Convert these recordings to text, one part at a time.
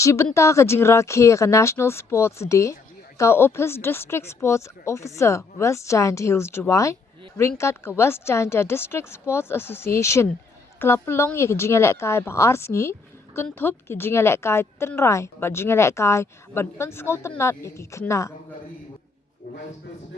Shibenta ka Rakhe National Sports Day, ka Office District Sports Officer West Giant Hills Jowai, ringkat ka West Giant District Sports Association, kelapelong ya ka jingialehkai ba arsni, kuntup ka jingialehkai tynrai ba jingialehkai ban penskau tenat ya ki kena.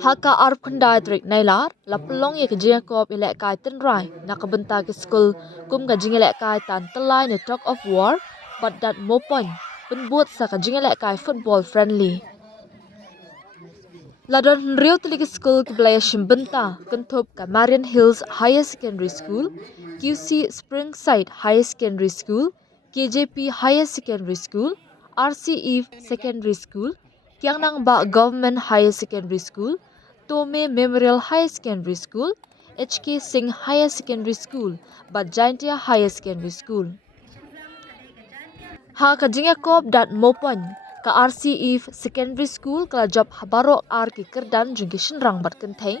Haka arp kendai trik nailar, lapelong ya ka jingiakop ilehkai tynrai, nakabenta ke skul kum ka jingialehkai tan telai ni talk of war, but that mopon penbuat sa ka jingialehkai football friendly. Ladon Rio Telig School Kiblaya Shimbenta, Kuntup ka Marian Hills Higher Secondary School, QC Springside Higher Secondary School, KJP Higher Secondary School, RCE Secondary School, Kiangnang Ba Government Higher Secondary School, Tome Memorial Higher Secondary School, HK Singh Higher Secondary School, Bajaintia Higher Secondary School. Ha ka jingakop dat mopon ka RCE Secondary School kala job habaro ar ki kerdan jungki shinrang bat kentai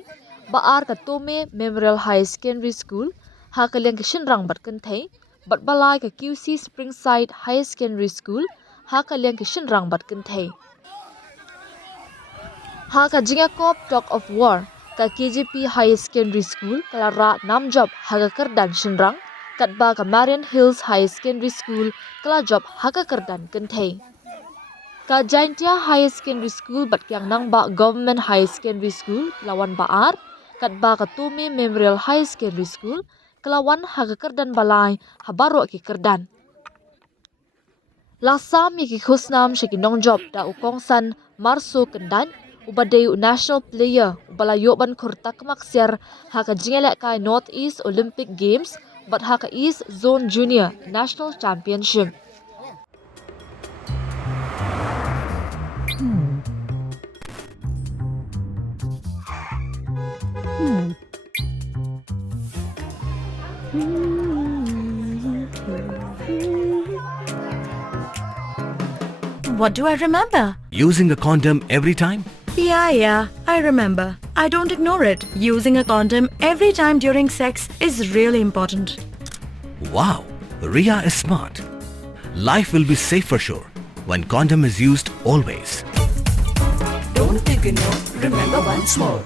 ba ar ka Tome Memorial High Secondary School ha ka liang ki shinrang bat kentai bat balai ka QC Springside High Secondary School ha ka liang ki shinrang bat kentai ha ka jingakop talk of war ka KJP High Secondary School kala ra nam job ha ka kerdan shinrang kat ba ka Marian Hills High Secondary School kala job ha ka kerdan kentai ka Jaintia High Secondary School bat kyang nang ba Government High Secondary School lawan baar kat ba ka Tome Memorial High Secondary School kelawan ha ka kerdan balai habaro ki kerdan lasam ki khusnam shiki nong job da ukongsan marso kendan ubadeu national player ubalayo ban kurtak maksiar ha ka jingialehkai North East Olympic Games bat ha ka East Zone Junior National Championship. What do I remember? Using a condom every time? Yeah, I remember. I don't ignore it. Using a condom every time during sex is really important. Wow, Ria is smart. Life will be safe for sure when condom is used always. Don't ignore, remember once more.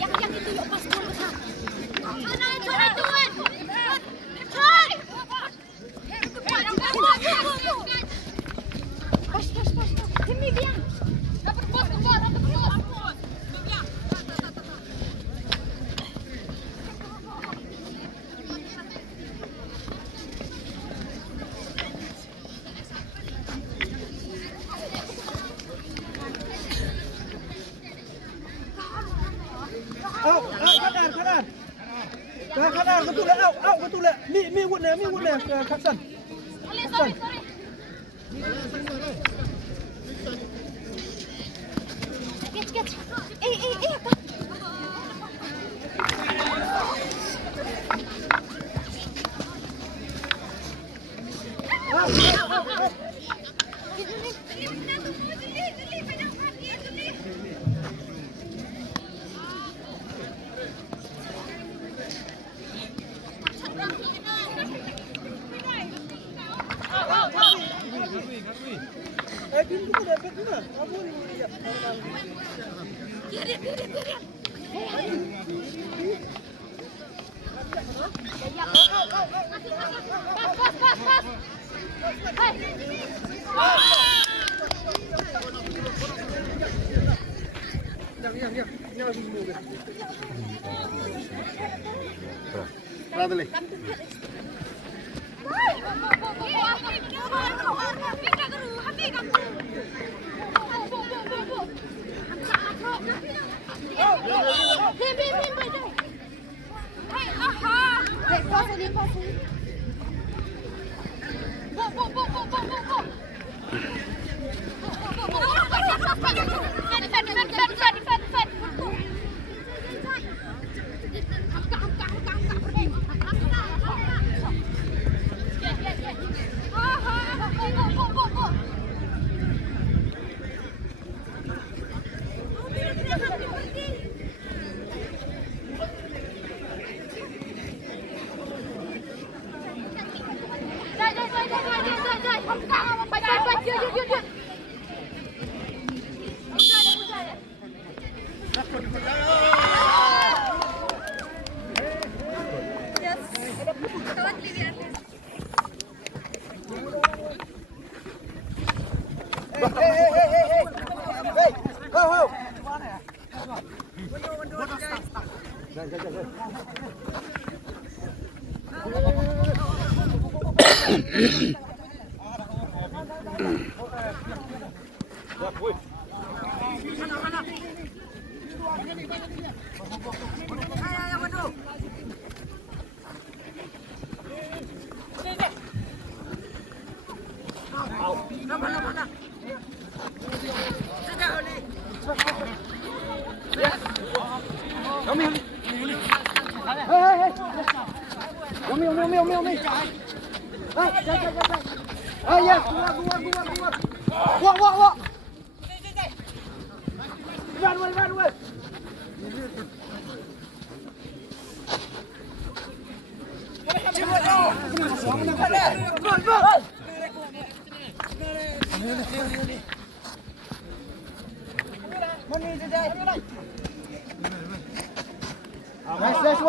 Yang itu yuk pas bola ke sana. Kanan, betul lah, betul lah. Mi wud nè, Kapsan. Sorry. Catch.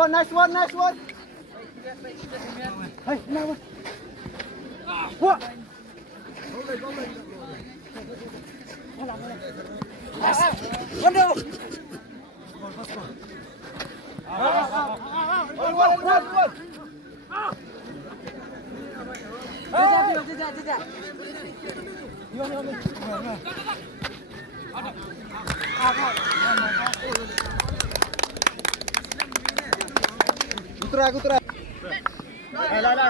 Nice one. Hey, now. What? Gutra. Lai.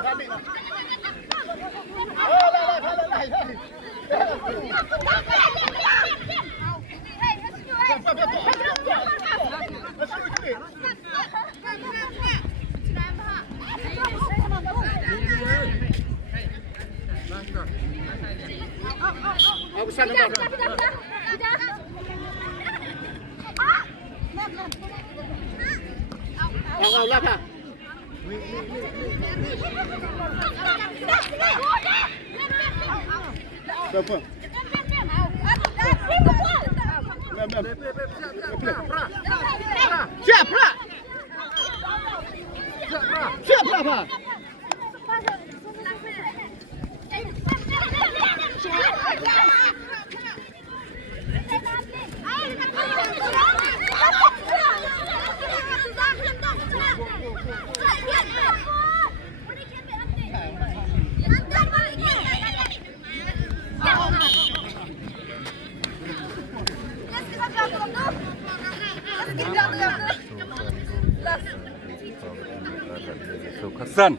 Hassan.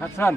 Hassan.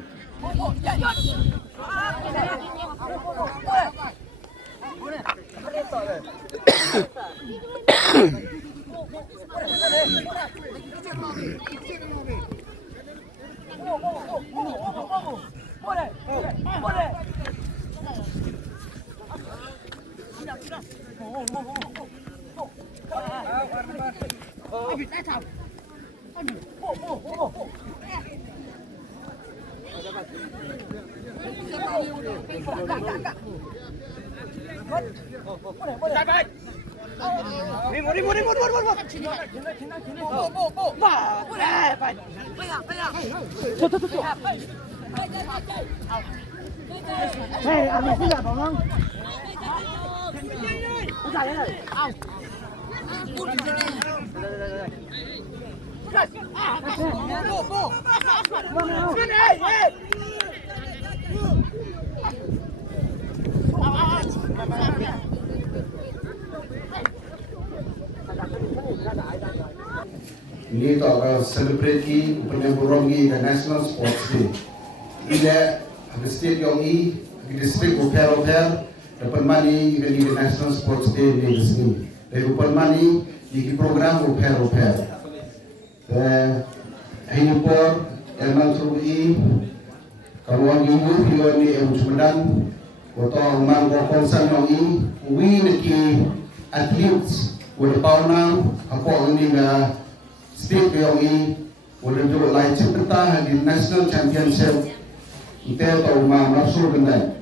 Ini tak celebrate penyamburan ke National Sports Day. Ini ada state yang di district Opera dapat mani di National Sports Day ni di sini. Dapat mani di program Opera. Ini por emang terui kalau orang ibu ni Sumedang atau orang konsen yang we neki athletes boleh paunang apa ini state yang boleh juga lain cepat di national championship itu atau masuk dengan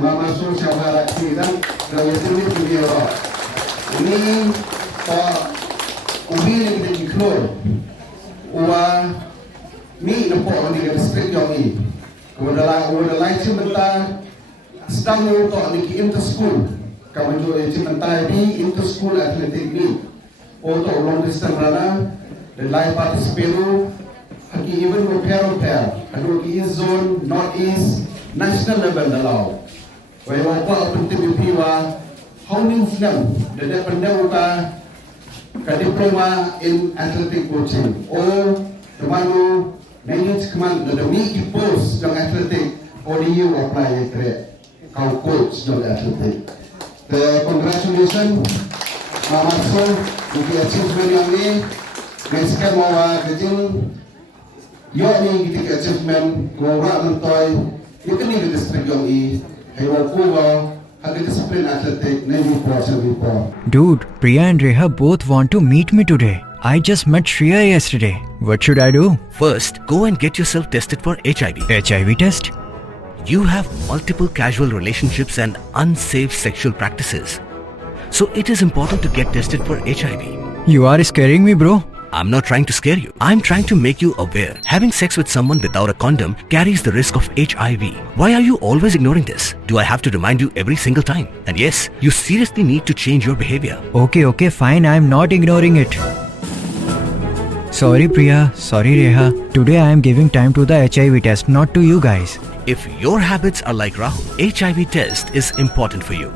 masuk syawara kita kalau itu dia orang ini pak ubi ni kita diklor uang ni nampak di district yang ini kemudian lain cepat sedang untuk ni inter school kamu juga cepat ni inter school athletic ni untuk long distance runner dan lain participate haki even repair aduh ki zone north east national level dalau wai apa penting piwa howling film dan pandang uta ka diploma in athletic coaching or demanu manage command the week post yang athletic or you apply it kau coach yang athletic the congratulations Mamarso untuk achievement yang ini Mexican mawa kecil, yo ni kita achievement mawa mentoy, itu ni di district yang ini, hewan kuwa, ada disiplin atletik, neni puasa bipo. Dude, Priya and Reha both want to meet me today. I just met Shreya yesterday. What should I do? First, go and get yourself tested for HIV. HIV test? You have multiple casual relationships and unsafe sexual practices. So it is important to get tested for HIV. You are scaring me, bro. I'm not trying to scare you. I'm trying to make you aware. Having sex with someone without a condom carries the risk of HIV. Why are you always ignoring this? Do I have to remind you every single time? And yes, you seriously need to change your behavior. Okay, fine. I'm not ignoring it. Sorry, Priya. Sorry, Reha. Today I am giving time to the HIV test, not to you guys. If your habits are like Rahul, HIV test is important for you.